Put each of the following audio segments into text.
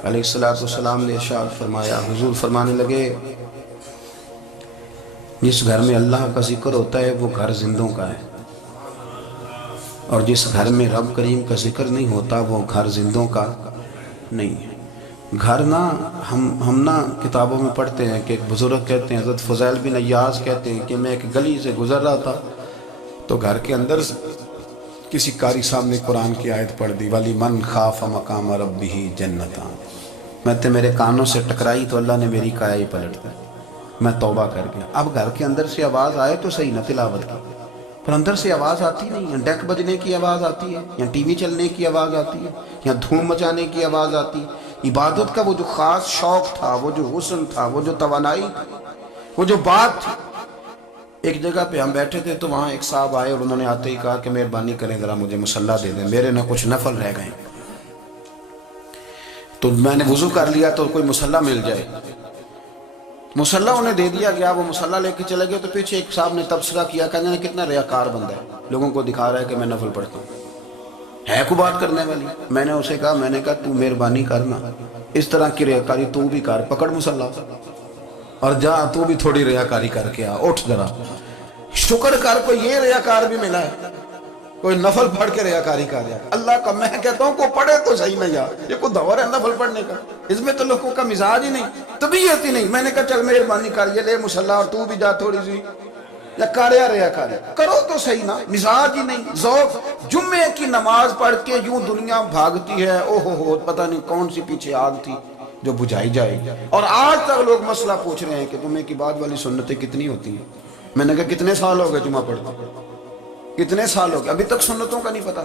علیہ السلام نے ارشاد فرمایا، حضور فرمانے لگے جس گھر میں اللہ کا ذکر ہوتا ہے وہ گھر زندوں کا ہے، اور جس گھر میں رب کریم کا ذکر نہیں ہوتا وہ گھر زندوں کا نہیں ہے۔ گھر نا ہم نا کتابوں میں پڑھتے ہیں کہ ایک بزرگ کہتے ہیں، حضرت فضیل بن عیاض کہتے ہیں کہ میں ایک گلی سے گزر رہا تھا تو گھر کے اندر کسی قاری صاحب نے قرآن کی آیت پڑھ دی، ولی من خاف مقام ربہ جنتان، میں تے میرے کانوں سے ٹکرائی تو اللہ نے میری کایا ہی پلٹ دی، میں توبہ کر گیا۔ اب گھر کے اندر سے آواز آئے تو صحیح نہ تلاوت کی، پر اندر سے آواز آتی نہیں ہے، ڈیک بجنے کی آواز آتی ہے، یا ٹی وی چلنے کی آواز آتی ہے، یا دھوم مچانے کی آواز آتی ہے۔ عبادت کا وہ جو خاص شوق تھا، وہ جو حسن تھا، وہ جو توانائی تھی، وہ جو بات تھی۔ ایک جگہ پہ ہم بیٹھے تھے تو وہاں ایک صاحب آئے اور انہوں نے آتے ہی کہا کہ مہربانی کریں ذرا مجھے مصلی دے دیں، میرے نہ کچھ نفل رہ گئے۔ تو میں نے وضو کر لیا تو کوئی مصلی مل جائے، مصلی انہیں دے دیا گیا، وہ مصلی لے کے چلے گئے تو پیچھے ایک صاحب نے تبصرہ کیا، کہنے کتنا ریاکار بندہ ہے، لوگوں کو دکھا رہا ہے کہ میں نفل پڑھتا ہوں، ہے کو بات کرنے والی۔ میں نے اسے کہا تو مہربانی کرنا، اس طرح کی ریاکاری تو بھی کر، پکڑ مصلی اور جا تو بھی تھوڑی ریاکاری کر کے آ، اٹھ ذرا شکر کر، کوئی یہ ریاکار بھی ملا ہے، کوئی نفل پڑھ کے ریاکاری کر رہا ہے۔ اللہ کا میں کہتا ہوں کوئی پڑھے تو صحیح نہیں یار، یہ کوئی دور ہے نفل پڑھنے کا، اس میں تو لوگوں کا مزاج ہی نہیں، طبیعت ہی نہیں۔ میں نے کہا چل مہربانی کر، یہ لے مصلی اور تو بھی جا تھوڑی سی، یا کاریا ریاکاری کرو تو صحیح نا، مزاج ہی نہیں، ذوق۔ جمعے کی نماز پڑھ کے یوں دنیا بھاگتی ہے، او ہو پتہ نہیں کون سی پیچھے آگ تھی جو بجھائی جائے گی، اور آج تک لوگ مسئلہ پوچھ رہے ہیں کہ جمعے کی بعد والی سنتیں کتنی ہوتی ہیں۔ میں نے کہا کتنے سال ہو گئے جمعہ پڑھتے، کتنے سال ہو گئے، ابھی تک سنتوں کا نہیں پتا،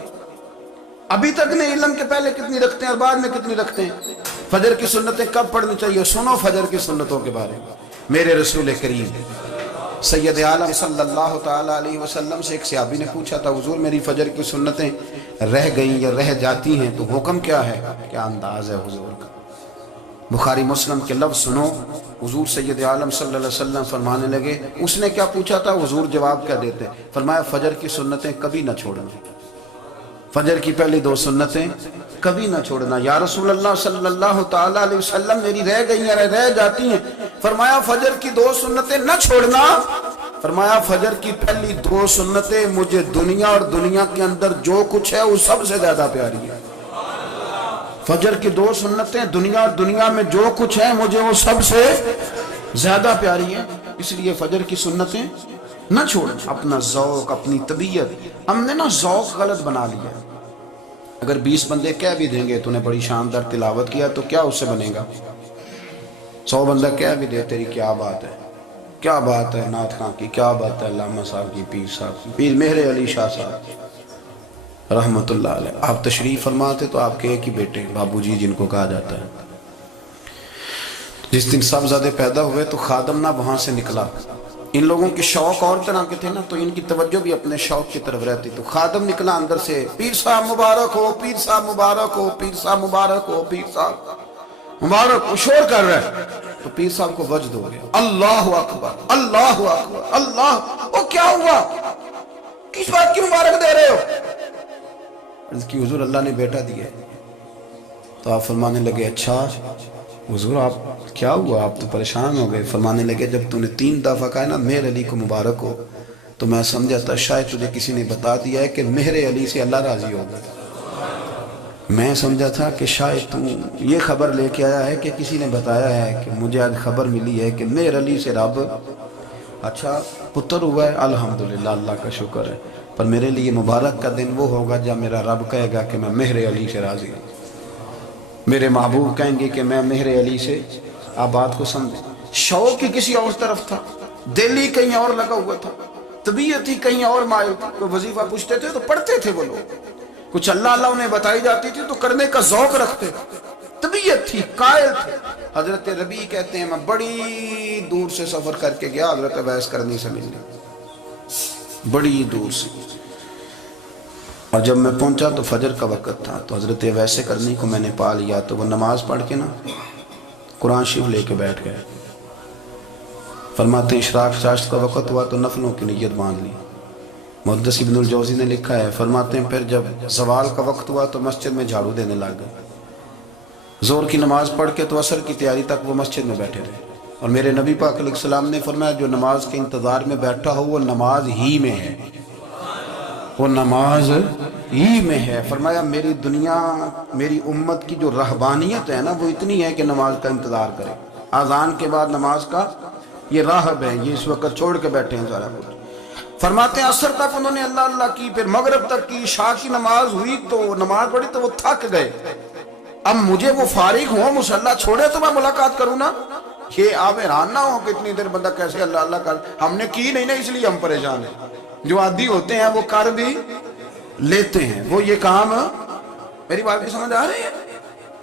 ابھی تک نہیں علم کے پہلے کتنی رکھتے ہیں اور بعد میں کتنی رکھتے ہیں۔ فجر کی سنتیں کب پڑھنی چاہیے، سنو فجر کی سنتوں کے بارے میں۔ میرے رسول کریم سید عالم صلی اللہ تعالیٰ علیہ وسلم سے ایک صحابی نے پوچھا تھا، حضور میری فجر کی سنتیں رہ گئیں یا رہ جاتی ہیں تو حکم کیا ہے، کیا انداز ہے حضور کا۔ بخاری مسلم کے لفظ سنو، حضور سید عالم صلی اللہ علیہ وسلم فرمانے لگے، اس نے کیا پوچھا تھا، حضور جواب کیا دیتے، فرمایا فجر کی سنتیں کبھی نہ چھوڑنا، فجر کی پہلی 2 سنتیں کبھی نہ چھوڑنا۔ یا رسول اللہ صلی اللہ تعالیٰ علیہ وسلم میری رہ گئی ہیں، رہ جاتی ہیں، فرمایا فجر کی 2 سنتیں نہ چھوڑنا، فرمایا فجر کی پہلی 2 سنتیں مجھے دنیا اور دنیا کے اندر جو کچھ ہے وہ سب سے زیادہ پیاری ہے۔ فجر کی 2 سنتیں دنیا اور دنیا میں جو کچھ ہے مجھے وہ سب سے زیادہ پیاری ہے، اس لیے فجر کی سنتیں نہ چھوڑیں۔ اپنا ذوق، اپنی طبیعت، ہم نے نا ذوق غلط بنا لیا۔ اگر 20 بندے کہہ بھی دیں گے تو نے بڑی شاندار تلاوت کیا تو کیا اس سے بنے گا، 100 بندہ کہہ بھی دے تیری کیا بات ہے، کیا بات ہے نعت خاں کی، کیا بات ہے علامہ صاحب کی، پیر صاحب کی، پیر مہر علی شاہ صاحب رحمت اللہ علیہ۔ آپ تشریف فرماتے تو آپ کے ایک ہی بیٹے بابو جی جن کو کہا جاتا ہے، جس دن صاحبزادے پیدا ہوئے تو خادم نہ وہاں سے نکلا، ان لوگوں کے شوق اور طرح کے تھے نا تو ان کی توجہ بھی اپنے شوق کی طرف رہتی، تو خادم نکلا اندر سے، پیر صاحب مبارک ہو، پیر صاحب مبارک ہو، پیر صاحب مبارک ہو، پیر صاحب مبارک ہو، شور کر رہا ہے۔ تو پیر صاحب کو وجد ہو گیا، اللہ اکبر اللہ اکبر اللہ، وہ کیا ہوا، کس بات کی مبارک دے رہے ہو؟ عرض کی حضور اللہ نے بیٹا دیا۔ تو آپ فرمانے لگے اچھا حضور آپ کیا ہوا، آپ تو پریشان ہو گئے۔ فرمانے لگے جب تو نے 3 دفعہ کہا نا مہر علی کو مبارک ہو تو میں سمجھا تھا شاید تجھے کسی نے بتا دیا ہے کہ مہر علی سے اللہ راضی ہوگا، میں سمجھا تھا کہ شاید تو یہ خبر لے کے آیا ہے کہ کسی نے بتایا ہے کہ مجھے آج خبر ملی ہے کہ مہر علی سے رب اچھا پتر ہوا ہے، الحمدللہ اللہ کا شکر ہے، پر میرے لیے مبارک کا دن وہ ہوگا جب میرا رب کہے گا کہ میں مہر علی سے راضی ہوں، میرے محبوب کہیں گے کہ میں مہر علی سے۔ آپ بات کو سمجھیں، شوق ہی کسی اور طرف تھا، دل ہی کہیں اور لگا ہوا تھا، طبیعت ہی کہیں اور مائل تھی۔ کوئی وظیفہ پوچھتے تھے تو پڑھتے تھے وہ لوگ، کچھ اللہ انہیں بتائی جاتی تھی تو کرنے کا ذوق رکھتے، طبیعت تھی، قائل تھے۔ حضرت ربیع کہتے ہیں میں بڑی دور سے سفر کر کے گیا حضرت اویس کرنی سے ملنے، بڑی دور سے، اور جب میں پہنچا تو فجر کا وقت تھا، تو حضرت اویس کرنی کو میں نے پا لیا، تو وہ نماز پڑھ کے نا قرآن شریف لے کے بیٹھ گئے۔ فرماتے ہیں اشراق چاشت کا وقت ہوا تو نفلوں کی نیت باندھ لی۔ محدث ابن الجوزی نے لکھا ہے، فرماتے ہیں پھر جب زوال کا وقت ہوا تو مسجد میں جھاڑو دینے لگ گئے۔ ظہر کی نماز پڑھ کے تو عصر کی تیاری تک وہ مسجد میں بیٹھے رہے، اور میرے نبی پاک علیہ السلام نے فرمایا جو نماز کے انتظار میں بیٹھا ہو وہ نماز ہی میں ہے، وہ نماز ہی میں ہے۔ فرمایا میری دنیا، میری امت کی جو رہبانیت ہے نا وہ اتنی ہے کہ نماز کا انتظار کرے، اذان کے بعد نماز کا یہ راہب ہے، یہ اس وقت چھوڑ کے بیٹھے ہیں سارا کچھ۔ فرماتے ہیں عصر تک انہوں نے اللہ اللہ کی، پھر مغرب تک کی، عشاء کی نماز ہوئی تو نماز پڑھی تو وہ تھک گئے، اب مجھے وہ فارغ ہوں مصلی چھوڑے تو میں ملاقات کروں نا۔ یہ آپ حیران نہ ہو کہ اتنی دیر بندہ کیسے اللہ اللہ کر، ہم نے کی نہیں نا اس لیے ہم پریشان ہیں، جو عادی ہوتے ہیں وہ کر بھی لیتے ہیں، وہ یہ کام۔ میری بات بھی سمجھ آ رہی ہے؟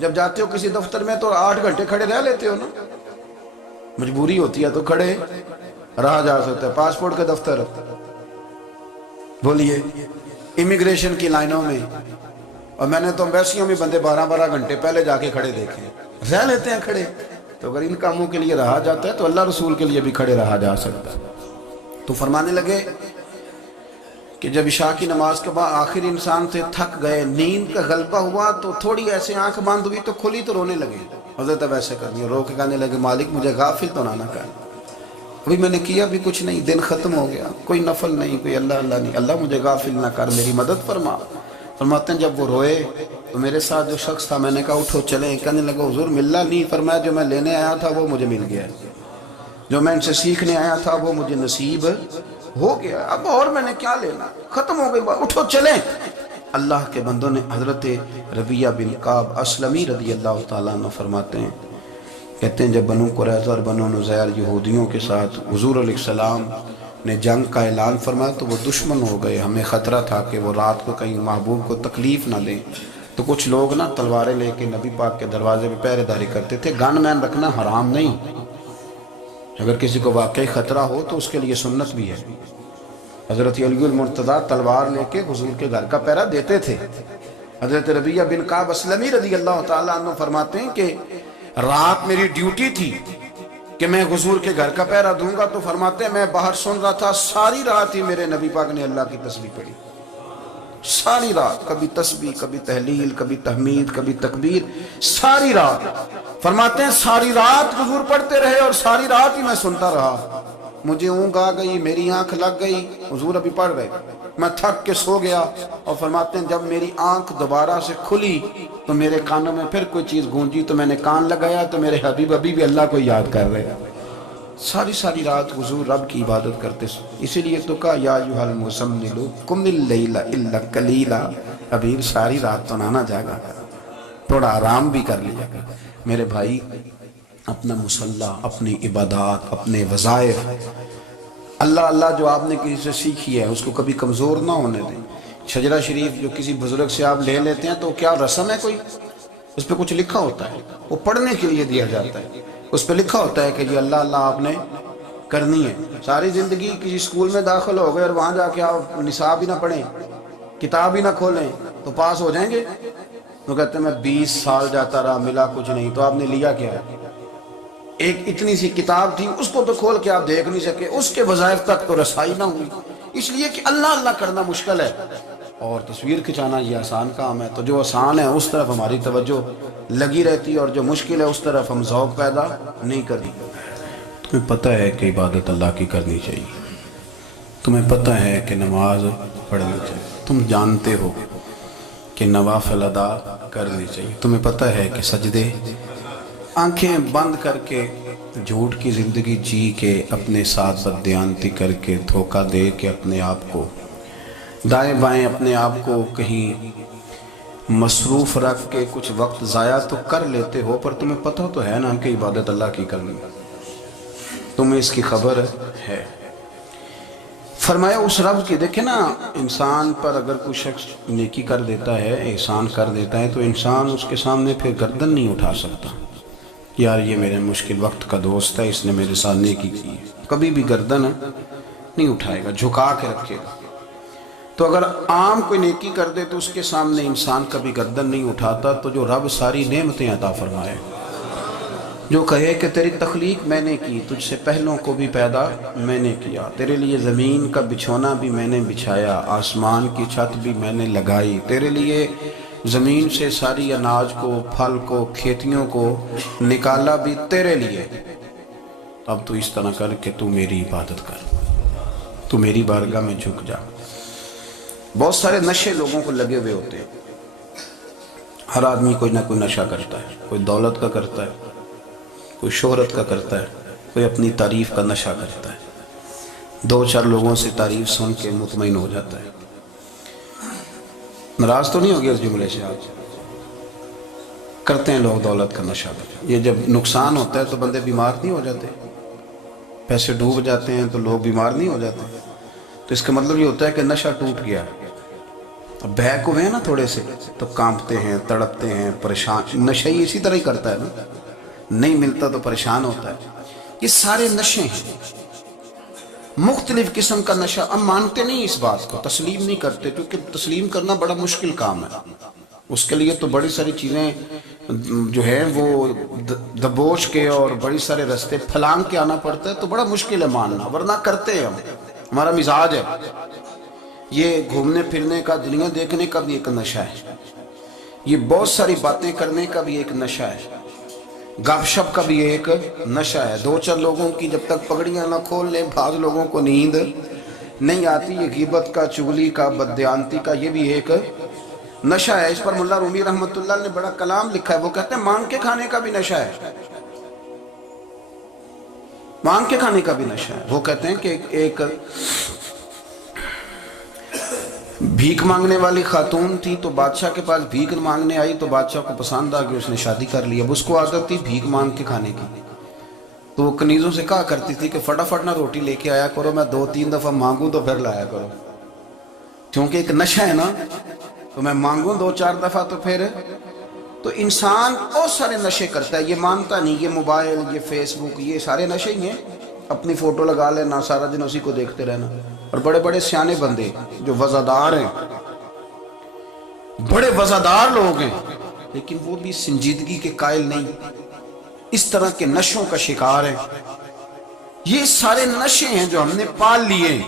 جب جاتے ہو کسی دفتر میں تو 8 گھنٹے کھڑے رہ لیتے ہو نا، مجبوری ہوتی ہے تو کھڑے رہا جا سکتا ہے۔ پاسپورٹ کا دفتر، بولیے امیگریشن کی لائنوں میں، اور میں نے تو امبیسیوں میں بندے 12 گھنٹے پہلے جا کے کھڑے دیکھے، رہ لیتے ہیں کھڑے۔ تو اگر ان کاموں کے لیے رہا جاتا ہے تو اللہ رسول کے لیے بھی کھڑے رہا جا سکتا ہے۔ تو فرمانے لگے کہ جب عشاء کی نماز کے بعد آخر انسان سے تھک گئے، نیند کا غلبہ ہوا تو تھوڑی ایسے آنکھ بند ہوئی تو کھلی تو رونے لگے۔ حضرت اب ایسے کرنی، رو کے کہنے لگے مالک مجھے غافل تو نہ کر، ابھی میں نے کیا بھی کچھ نہیں، دن ختم ہو گیا، کوئی نفل نہیں، کوئی اللہ اللہ نہیں، اللہ مجھے غافل نہ کر، میری مدد فرما۔ فرماتے ہیں جب وہ روئے تو میرے ساتھ جو شخص تھا میں نے کہا اٹھو چلیں، کہنے لگا حضور ملنا نہیں، فرمایا جو میں لینے آیا تھا وہ مجھے مل گیا، جو میں ان سے سیکھنے آیا تھا وہ مجھے نصیب ہو گیا، اب اور میں نے کیا لینا، ختم ہو گئی بات، اٹھو چلیں۔ اللہ کے بندوں نے حضرت ربیہ بن کعب اسلمی رضی اللہ تعالیٰ عنہ فرماتے ہیں، کہتے ہیں جب بنو قریظہ اور بنو نذیر یہودیوں کے ساتھ حضور علیہ السلام نے جنگ کا اعلان فرمایا تو وہ دشمن ہو گئے، ہمیں خطرہ تھا کہ وہ رات کو کہیں محبوب کو تکلیف نہ دیں، تو کچھ لوگ نا تلواریں لے کے نبی پاک کے دروازے پہ پہرے داری کرتے تھے۔ گن مین رکھنا حرام نہیں، اگر کسی کو واقعی خطرہ ہو تو اس کے لیے سنت بھی ہے۔ حضرت علی المرتضیٰ تلوار لے کے حضور کے گھر کا پہرا دیتے تھے۔ حضرت ربیہ بن کعب اسلمی رضی اللہ تعالیٰ عنہ فرماتے ہیں کہ رات میری ڈیوٹی تھی کہ میں حضور کے گھر کا پہرا دوں گا، تو فرماتے ہیں میں باہر سن رہا تھا، ساری رات ہی میرے نبی پاک نے اللہ کی تسبیح پڑھی، ساری رات، کبھی تسبیح، کبھی تحلیل، کبھی تحمید، کبھی تکبیر، ساری رات۔ فرماتے ہیں ساری رات حضور پڑھتے رہے اور ساری رات ہی میں سنتا رہا، مجھے اونگ آ گئی، میری آنکھ لگ گئی، حضور ابھی پڑھ رہے، میں تھک کے سو گیا، اور فرماتے ہیں جب میری آنکھ دوبارہ سے کھلی تو میرے کانوں میں پھر کوئی چیز گونجی تو میں نے کان لگایا تو میرے حبیب ابھی بھی اللہ کو یاد کر رہے، ساری رات حضور رب کی عبادت کرتے سو۔ اسی لیے تو کہا یا ایھا المزمل قم اللیل الا قلیلا، حبیب ساری رات تو نہ جاگا کر، تھوڑا آرام بھی کر لیا کر۔ میرے بھائی اپنا مصلی، اپنی عبادات، اپنے وظائف، اللہ اللہ جو آپ نے کسی سے سیکھی ہے اس کو کبھی کمزور نہ ہونے دیں۔ شجرہ شریف جو کسی بزرگ سے آپ لے لیتے ہیں تو کیا رسم ہے کوئی؟ اس پہ کچھ لکھا ہوتا ہے، وہ پڑھنے کے لیے دیا جاتا ہے، اس پہ لکھا ہوتا ہے کہ یہ اللہ اللہ آپ نے کرنی ہے۔ ساری زندگی کسی اسکول میں داخل ہو گئے اور وہاں جا کے آپ نصاب ہی نہ پڑھیں، کتاب ہی نہ کھولیں تو پاس ہو جائیں گے؟ تو کہتے ہیں میں 20 سال جاتا رہا ملا کچھ نہیں، تو آپ نے لیا کیا ہے؟ ایک اتنی سی کتاب تھی، اس کو تو کھول کے آپ دیکھ نہیں سکے، اس کے وظائف تک تو رسائی نہ ہوئی، اس لیے کہ اللہ اللہ کرنا مشکل ہے اور تصویر کھچانا یہ آسان کام ہے۔ تو جو آسان ہے اس طرف ہماری توجہ لگی رہتی ہے اور جو مشکل ہے اس طرف ہم ذوق پیدا نہیں کرتے۔ تمہیں پتہ ہے کہ عبادت اللہ کی کرنی چاہیے، تمہیں پتہ ہے کہ نماز پڑھنی چاہیے، تم جانتے ہو کہ نوافل ادا کرنی چاہیے، تمہیں پتہ ہے کہ سجدے آنکھیں بند کر کے جھوٹ کی زندگی جی کے اپنے ساتھ بددیانتی کر کے دھوکہ دے کے اپنے آپ کو دائیں بائیں اپنے آپ کو کہیں مصروف رکھ کے کچھ وقت ضائع تو کر لیتے ہو، پر تمہیں پتہ تو ہے نا کہ عبادت اللہ کی کرنی، تمہیں اس کی خبر ہے۔ فرمایا اس رب کی، دیکھیں نا انسان پر اگر کوئی شخص نیکی کر دیتا ہے، احسان کر دیتا ہے تو انسان اس کے سامنے پھر گردن نہیں اٹھا سکتا، یار یہ میرے مشکل وقت کا دوست ہے، اس نے میرے ساتھ نیکی کی ہے، کبھی بھی گردن نہیں اٹھائے گا، جھکا کے رکھے گا۔ تو اگر عام کوئی نیکی کر دے تو اس کے سامنے انسان کبھی گردن نہیں اٹھاتا، تو جو رب ساری نعمتیں عطا فرمائے، جو کہے کہ تیری تخلیق میں نے کی، تجھ سے پہلوں کو بھی پیدا میں نے کیا، تیرے لیے زمین کا بچھونا بھی میں نے بچھایا، آسمان کی چھت بھی میں نے لگائی، تیرے لیے زمین سے ساری اناج کو، پھل کو، کھیتیوں کو نکالا بھی تیرے لیے، اب تو اس طرح کر کہ تو میری عبادت کر، تو میری بارگاہ میں جھک جا۔ بہت سارے نشے لوگوں کو لگے ہوئے ہوتے ہیں، ہر آدمی کوئی نہ کوئی نشہ کرتا ہے، کوئی دولت کا کرتا ہے، کوئی شہرت کا کرتا ہے، کوئی اپنی تعریف کا نشہ کرتا ہے، دو چار لوگوں سے تعریف سن کے مطمئن ہو جاتا ہے۔ ناراض تو نہیں ہو گیا اس جملے سے؟ آج کرتے ہیں لوگ دولت کا نشہ، یہ جب نقصان ہوتا ہے تو بندے بیمار نہیں ہو جاتے؟ پیسے ڈوب جاتے ہیں تو لوگ بیمار نہیں ہو جاتے؟ تو اس کا مطلب یہ ہوتا ہے کہ نشہ ٹوٹ گیا۔ اب بہک ہوئے ہیں نا تھوڑے سے تو کانپتے ہیں، تڑپتے ہیں، پریشان۔ نشہ ہی اسی طرح ہی کرتا ہے نا، نہیں ملتا تو پریشان ہوتا ہے۔ یہ سارے نشے ہیں، مختلف قسم کا نشہ۔ ہم مانتے نہیں اس بات کو، تسلیم نہیں کرتے، کیونکہ تسلیم کرنا بڑا مشکل کام ہے۔ اس کے لیے تو بڑی ساری چیزیں جو ہیں وہ دبوچ کے اور بڑی سارے رستے پھلانگ کے آنا پڑتا ہے، تو بڑا مشکل ہے ماننا، ورنہ کرتے ہیں ہم۔ ہمارا مزاج ہے۔ یہ گھومنے پھرنے کا، دنیا دیکھنے کا بھی ایک نشہ ہے، یہ بہت ساری باتیں کرنے کا بھی ایک نشہ ہے، گپ شپ کا بھی ایک نشہ ہے۔ دو چار لوگوں کی جب تک پگڑیاں نہ کھول لیں، بعض لوگوں کو نیند نہیں آتی۔ یہ غیبت کا، چغلی کا، بددیانتی کا، یہ بھی ایک نشہ ہے۔ اس پر ملا رومی رحمۃ اللہ نے بڑا کلام لکھا ہے، وہ کہتے ہیں مانگ کے کھانے کا بھی نشہ ہے، مانگ کے کھانے کا بھی نشہ ہے۔ وہ کہتے ہیں کہ ایک بھیک مانگنے والی خاتون تھی، تو بادشاہ کے پاس بھیک مانگنے آئی، تو بادشاہ کو پسند آ گئی، اس نے شادی کر لی۔ اب اس کو عادت تھی بھیک مانگ کے کھانے کی، تو وہ کنیزوں سے کہا کرتی تھی کہ فٹافٹ نہ روٹی لے کے آیا کرو، میں 2-3 دفعہ مانگوں تو پھر لایا کرو، کیونکہ ایک نشہ ہے نا، تو میں مانگوں 2-4 دفعہ تو پھر۔ تو انسان بہت سارے نشے کرتا ہے، یہ مانتا نہیں۔ یہ موبائل، یہ فیس بک، یہ سارے نشے ہی ہیں۔ اپنی فوٹو لگا لینا، سارا دن اسی کو دیکھتے رہنا۔ اور بڑے بڑے سیانے بندے جو وزادار ہیں، بڑے وزادار لوگ ہیں، لیکن وہ بھی سنجیدگی کے قائل نہیں، اس طرح کے نشوں کا شکار ہیں۔ یہ سارے نشے ہیں جو ہم نے پال لیے۔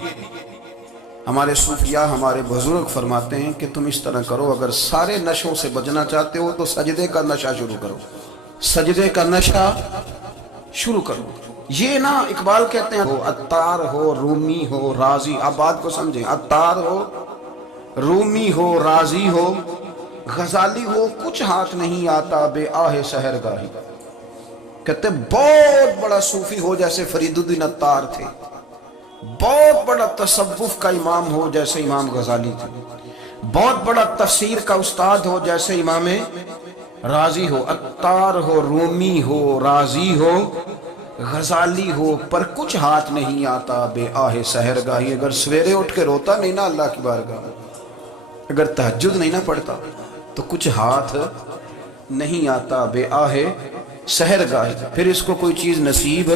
ہمارے صوفیاء، ہمارے بزرگ فرماتے ہیں کہ تم اس طرح کرو، اگر سارے نشوں سے بچنا چاہتے ہو تو سجدے کا نشہ شروع کرو، سجدے کا نشہ شروع کرو۔ یہ نا اقبال کہتے ہیں، عطار ہو، رومی ہو، رازی، آپ بات کو سمجھیں، عطار ہو، رومی ہو، رازی ہو، غزالی ہو، کچھ ہاتھ نہیں آتا بے آہ سحر گاہی۔ کہتے بہت بڑا صوفی ہو جیسے فرید الدین عطار تھے، بہت بڑا تصوف کا امام ہو جیسے امام غزالی تھے، بہت بڑا تفسیر کا استاد ہو جیسے امام رازی ہو، عطار ہو، رومی ہو، رازی ہو، غزالی ہو، پر کچھ ہاتھ نہیں آتا بے آہ سحر گاہی۔ اگر سویرے اٹھ کے روتا نہیں نا اللہ کی بارگاہ، اگر تہجد نہیں نہ پڑھتا، تو کچھ ہاتھ نہیں آتا بے آہ سحر گاہی، پھر اس کو کوئی چیز نصیب۔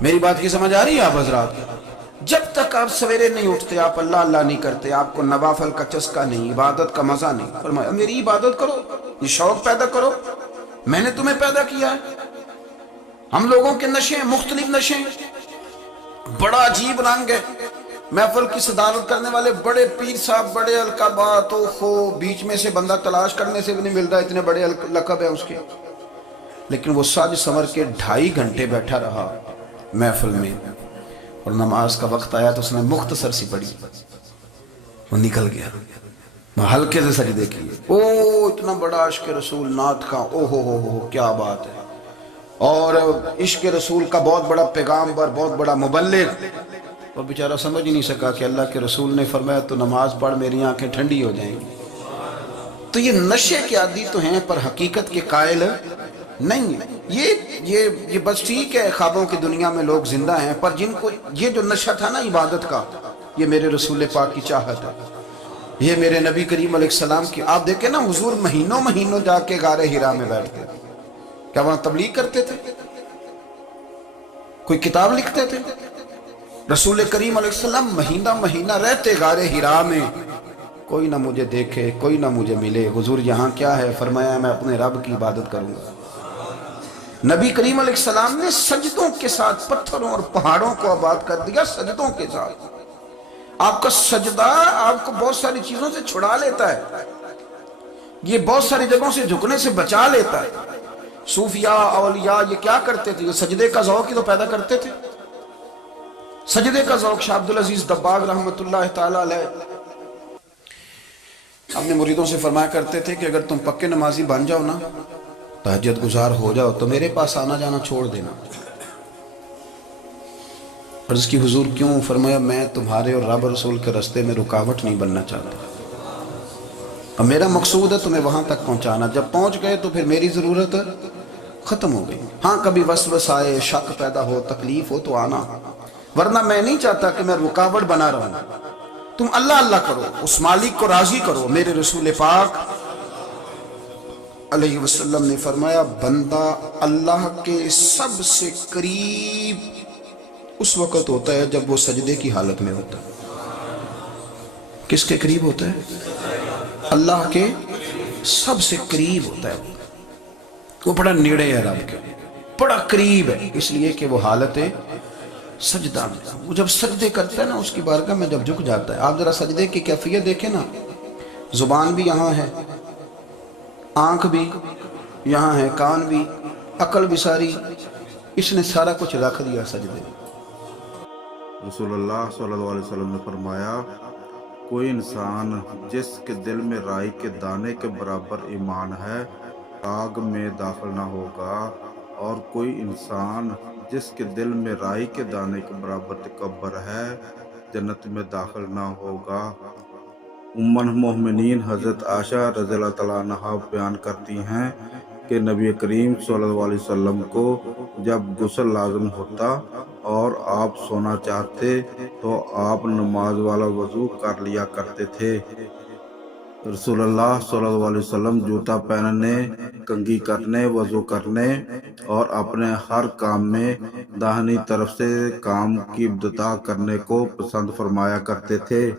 میری بات کی سمجھ آ رہی ہے آپ حضرات؟ جب تک آپ سویرے نہیں اٹھتے، آپ اللہ اللہ نہیں کرتے، آپ کو نوافل کا چسکا نہیں، عبادت کا مزہ نہیں، فرمایا میری عبادت کرو، یہ شوق پیدا کرو، میں نے تمہیں پیدا کیا ہے۔ ہم لوگوں کے نشے، مختلف نشے، بڑا عجیب رنگ ہے۔ محفل کی صدارت کرنے والے بڑے پیر صاحب، بڑے القابات، خو بیچ میں سے بندہ تلاش کرنے سے بھی نہیں مل رہا، اتنے بڑے لقب ہیں اس کے، لیکن وہ سج سمر کے 2.5 گھنٹے بیٹھا رہا محفل میں، اور نماز کا وقت آیا تو اس نے مختصر سی پڑھی، وہ نکل گیا، ہلکے سے سجدے کیے۔ او اتنا بڑا عشق رسول، نعت کا، او ہو کیا بات ہے، اور عشق رسول کا بہت بڑا پیغامبر، بہت بڑا مبلغ، اور بیچارہ سمجھ ہی نہیں سکا کہ اللہ کے رسول نے فرمایا تو نماز پڑھ میری آنکھیں ٹھنڈی ہو جائیں گی۔ تو یہ نشے کے عادی تو ہیں پر حقیقت کے قائل نہیں۔ یہ بس ٹھیک ہے، خوابوں کی دنیا میں لوگ زندہ ہیں، پر جن کو یہ جو نشہ تھا نا عبادت کا، یہ میرے رسول پاک کی چاہت ہے، یہ میرے نبی کریم علیہ السلام کی۔ آپ دیکھیں نا حضور مہینوں جا کے غار حرا میں بیٹھتے، کیا وہاں تبلیغ کرتے تھے؟ کوئی کتاب لکھتے تھے؟ رسول کریم علیہ السلام مہینہ رہتے غار حرا میں، کوئی نہ مجھے دیکھے، کوئی نہ مجھے ملے، حضور یہاں کیا ہے؟ فرمایا میں اپنے رب کی عبادت کروں گا۔ نبی کریم علیہ السلام نے سجدوں کے ساتھ پتھروں اور پہاڑوں کو آباد کر دیا، سجدوں کے ساتھ۔ آپ کا سجدہ آپ کو بہت ساری چیزوں سے چھڑا لیتا ہے۔ یہ بہت ساری جگہوں سے جھکنے سے بچا لیتا ہے۔ صوفیاء اولیاء یہ کیا کرتے تھے؟ یہ سجدے کا ذوق ہی تو پیدا کرتے تھے، سجدے کا ذوق۔ شاہ عبدالعزیز دباغ رحمۃ اللہ تعالی علیہ اپنے مریدوں سے فرمایا کرتے تھے کہ اگر تم پکے نمازی بن جاؤ نا، تہجد گزار ہو جاؤ، تو میرے پاس آنا جانا چھوڑ دینا۔ عرض کی حضور کیوں؟ فرمایا میں تمہارے اور رب رسول کے راستے میں رکاوٹ نہیں بننا چاہتا، اب میرا مقصود ہے تمہیں وہاں تک پہنچانا، جب پہنچ گئے تو پھر میری ضرورت ختم ہو گئی۔ ہاں کبھی وسوسہ آئے، شک پیدا ہو، تکلیف ہو تو آنا، ورنہ میں نہیں چاہتا کہ میں رکاوٹ بنا رہا ہوں۔ تم اللہ اللہ کرو، اس مالک کو راضی کرو۔ میرے رسول پاک علیہ وسلم نے فرمایا بندہ اللہ کے سب سے قریب اس وقت ہوتا ہے جب وہ سجدے کی حالت میں ہوتا ہے۔ کس کے قریب ہوتا ہے؟ اللہ کے سب سے قریب ہوتا ہے، وہ بڑا نیڑے ہے رب کے، بڑا قریب ہے، اس لیے کہ وہ حالت سجدہ میں، وہ جب سجدے کرتا ہے نا اس کی بارگاہ میں جب جھک جاتا ہے۔ آپ ذرا سجدے کی کیفیت دیکھیں نا، زبان بھی یہاں ہے، آنکھ بھی یہاں ہے، کان بھی، عقل بھی ساری، اس نے سارا کچھ رکھ دیا سجدے۔ رسول اللہ صلی اللہ علیہ وسلم نے فرمایا کوئی انسان جس کے دل میں رائی کے دانے کے برابر ایمان ہے آگ میں داخل نہ ہوگا، اور کوئی انسان جس کے دل میں رائی کے دانے کے برابر تکبر ہے جنت میں داخل نہ ہوگا۔ ام المؤمنین حضرت عائشہ رضی اللہ تعالیٰ عنہا بیان کرتی ہیں کہ نبی کریم صلی اللہ علیہ وسلم کو جب غسل لازم ہوتا اور آپ سونا چاہتے تو آپ نماز والا وضو کر لیا کرتے تھے۔ رسول اللہ صلی اللہ علیہ وسلم جوتا پہننے، کنگھی کرنے، وضو کرنے اور اپنے ہر کام میں داہنی طرف سے کام کی ابتدا کرنے کو پسند فرمایا کرتے تھے۔